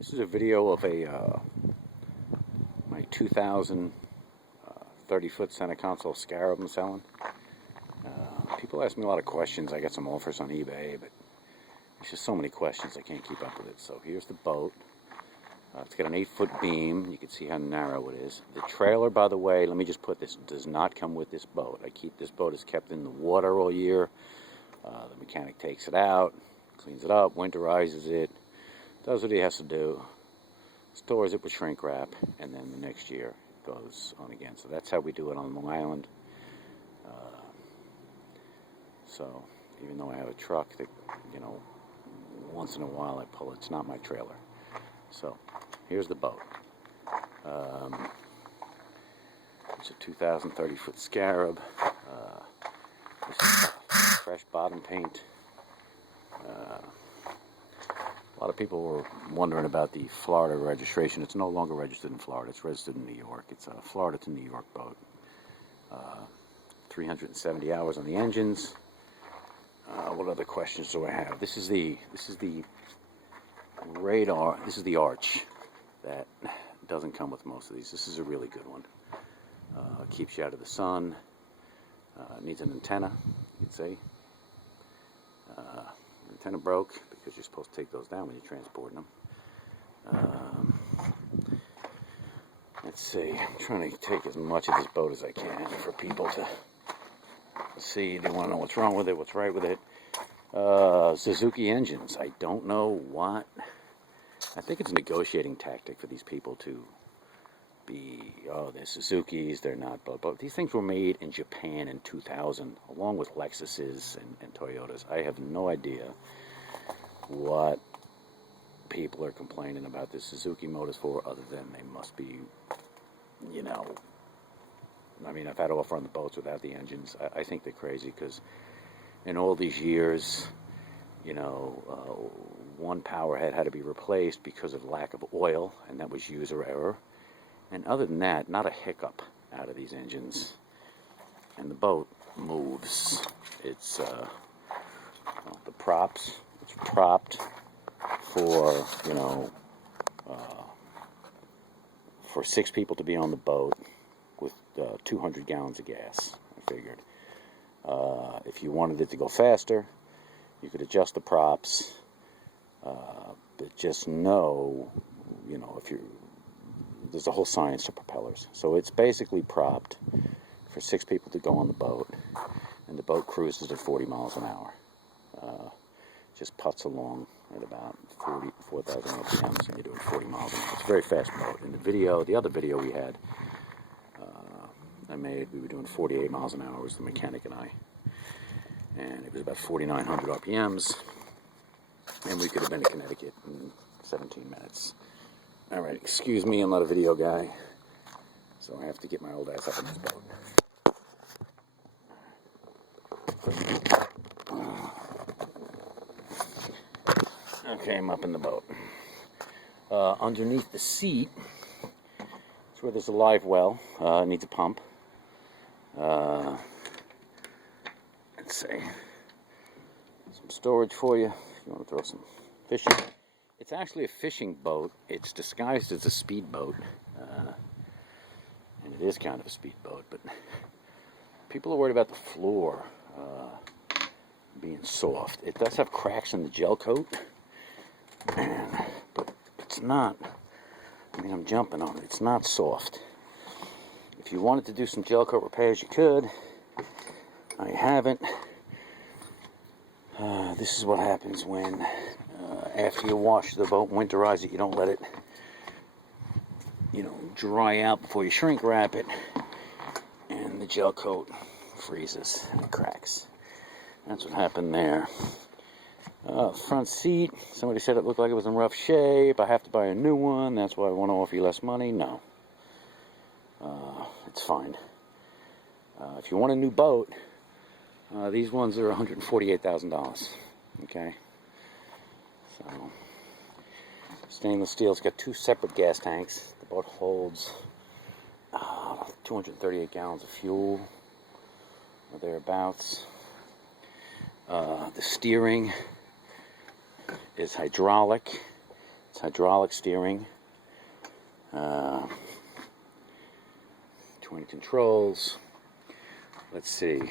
This is a video of my 2000 30-foot center console Scarab I'm selling. People ask me a lot of questions. I got some offers on eBay, but there's just so many questions I can't keep up with it. So here's the boat. It's got an 8-foot beam. You can see how narrow it is. The trailer, by the way, let me just put this, does not come with this boat. This boat is kept in the water all year. The mechanic takes it out, cleans it up, winterizes it, does what he has to do, stores it with shrink wrap, and then the next year it goes on again. So that's how we do it on Long Island. So even though I have a truck that, once in a while I pull, it's not my trailer. So here's the boat. It's a 2000 30-foot Scarab. This is fresh bottom paint. A lot of people were wondering about the Florida registration. It's no longer registered in Florida. It's registered in New York. It's a Florida to New York boat. 370 hours on the engines. What other questions do I have? This is the radar. This is the arch that doesn't come with most of these. This is a really good one. Keeps you out of the sun. Needs an antenna, you can see. Antenna broke because you're supposed to take those down when you're transporting them. Let's see. I'm trying to take as much of this boat as I can for people to see. They want to know what's wrong with it, what's right with it. Suzuki engines. I don't know what. I think it's a negotiating tactic for these people to be, they're Suzukis, they're not, but these things were made in Japan in 2000, along with Lexuses and Toyotas. I have no idea what people are complaining about the Suzuki motors for, other than they must be, I mean, I've had offer on the boats without the engines. I think they're crazy, because in all these years, one power head had to be replaced because of lack of oil, and that was user error. And other than that, not a hiccup out of these engines. And the boat moves. It's the props. It's propped for, for 6 people to be on the boat with 200 gallons of gas, I figured. If you wanted it to go faster, you could adjust the props. But just know, there's a whole science to propellers. So it's basically propped for 6 people to go on the boat, and the boat cruises at 40 miles an hour. Just putts along at about 4,000 RPMs, and you're doing 40 miles an hour. It's a very fast boat. In the other video we had, we were doing 48 miles an hour. It was the mechanic and I. And it was about 4,900 RPMs, and we could have been to Connecticut in 17 minutes. All right, excuse me, I'm not a video guy, so I have to get my old ass up in this boat. Okay, I'm up in the boat. Underneath the seat is where there's a live well. It needs a pump. Let's see. Some storage for you if you want to throw some fishing. It's actually a fishing boat. It's disguised as a speedboat, and it is kind of a speedboat, but people are worried about the floor being soft. It does have cracks in the gel coat, but it's not, I'm jumping on it. It's not soft. If you wanted to do some gel coat repairs, you could. I haven't. This is what happens when after you wash the boat, winterize it, you don't let it, dry out before you shrink wrap it, and the gel coat freezes and it cracks. That's what happened there. Front seat, somebody said it looked like it was in rough shape. I have to buy a new one. That's why I want to offer you less money. No. It's fine. If you want a new boat, these ones are $148,000. Okay? So, stainless steel. It's got 2 separate gas tanks. The boat holds 238 gallons of fuel, or thereabouts. The steering is hydraulic. It's hydraulic steering. 20 controls. Let's see.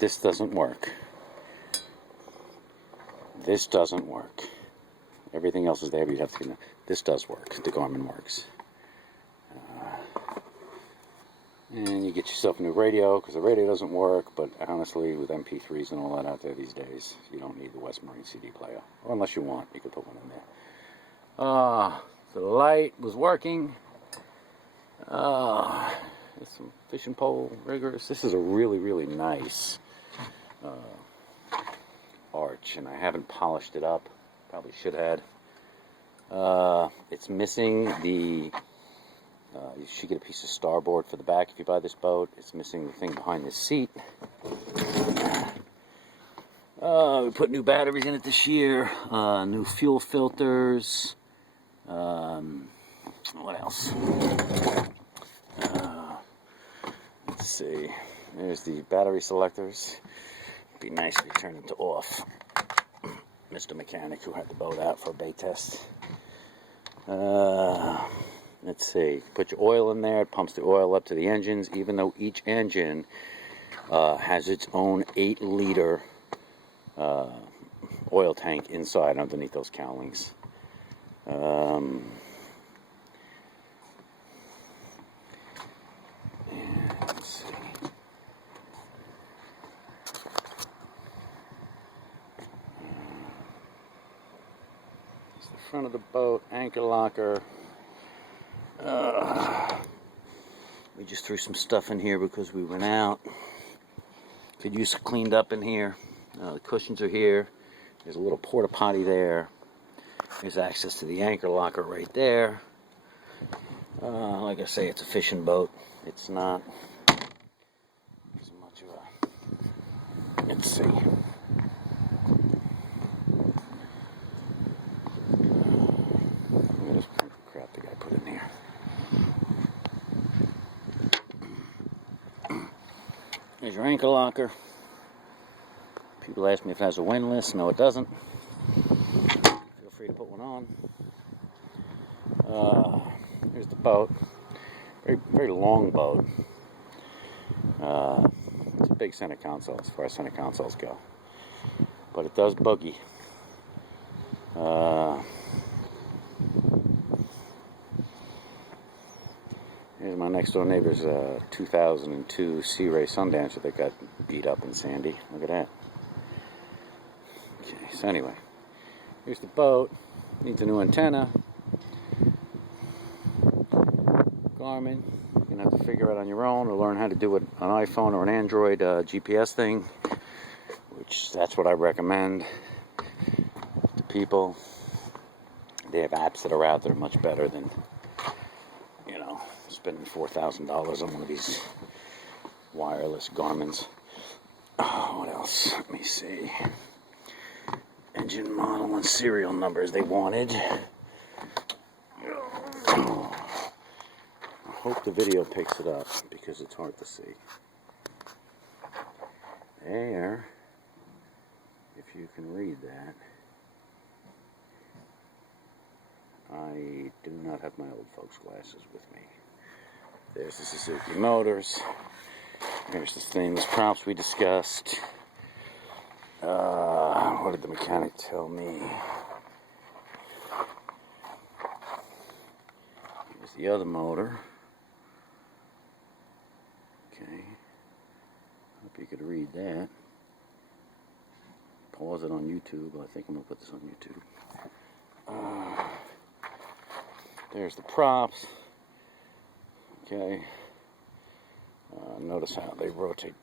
This doesn't work. This doesn't work. Everything else is there, but you'd have to. This does work. The Garmin works. And you get yourself a new radio, because the radio doesn't work, but honestly, with MP3s and all that out there these days, you don't need the West Marine CD player. Or unless you want, you could put one in there. So the light was working. There's some fishing pole riggers. This is a really, really nice arch, and I haven't polished it up. Probably should have. It's missing the... you should get a piece of starboard for the back if you buy this boat. It's missing the thing behind the seat. We put new batteries in it this year. New fuel filters. What else? Let's see. There's the battery selectors. It'd be nice if you turned them to off. Mr. Mechanic who had the boat out for a bait test. Let's see. Put your oil in there. It pumps the oil up to the engines, even though each engine has its own 8-liter oil tank inside underneath those cowlings. Let's see. It's the front of the boat, anchor locker. We just threw some stuff in here because we went out. Could use it cleaned up in here. The cushions are here. There's a little porta potty there. There's access to the anchor locker right there. Like I say, it's a fishing boat. It's not as much of a... Let's see. Look at this crap the guy put in here. There's your anchor locker. People ask me if it has a windlass. No, it doesn't. Feel free to put one on. Here's the boat. Very, very long boat. It's a big center console as far as center consoles go. But it does boogie. Here's my next door neighbor's 2002 Sea Ray Sundancer that got beat up in Sandy. Look at that. Okay, so anyway, here's the boat. Needs a new antenna. Garmin. You're going to have to figure out on your own or learn how to do it on an iPhone or an Android GPS thing, which that's what I recommend to people. They have apps that are out there much better than, you know, spending $4,000 on one of these wireless Garmins. What else? Let me see. Engine model and serial numbers they wanted. I hope the video picks it up because it's hard to see. There, if you can read that. I do not have my old folks' glasses with me. There's the Suzuki Motors. There's the stainless props we discussed. What did the mechanic tell me? Here's the other motor. Okay. Hope you could read that. Pause it on YouTube. I think I'm going to put this on YouTube. There's the props. Okay. Notice how they rotate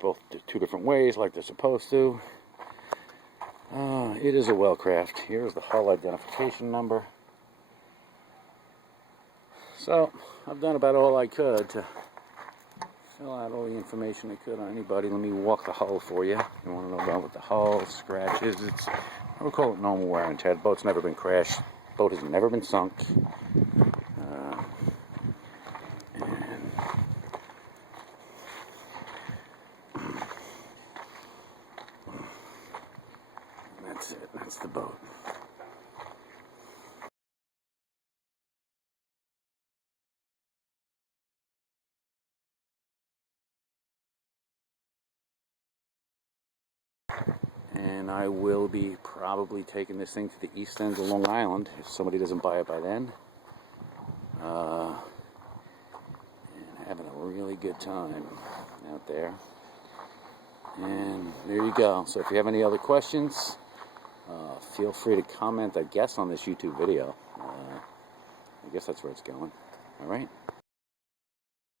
both two different ways like they're supposed to. It is a Wellcraft. Here's the hull identification number. So, I've done about all I could to fill out all the information I could on anybody. Let me walk the hull for you. You want to know about what the hull, scratches. I would call it normal wear and tear. The boat's never been crashed. The boat has never been sunk. And that's it. That's the boat. And I will be probably taking this thing to the east end of Long Island if somebody doesn't buy it by then. And having a really good time out there. And there you go. So if you have any other questions, feel free to comment, I guess, on this YouTube video. I guess that's where it's going. All right.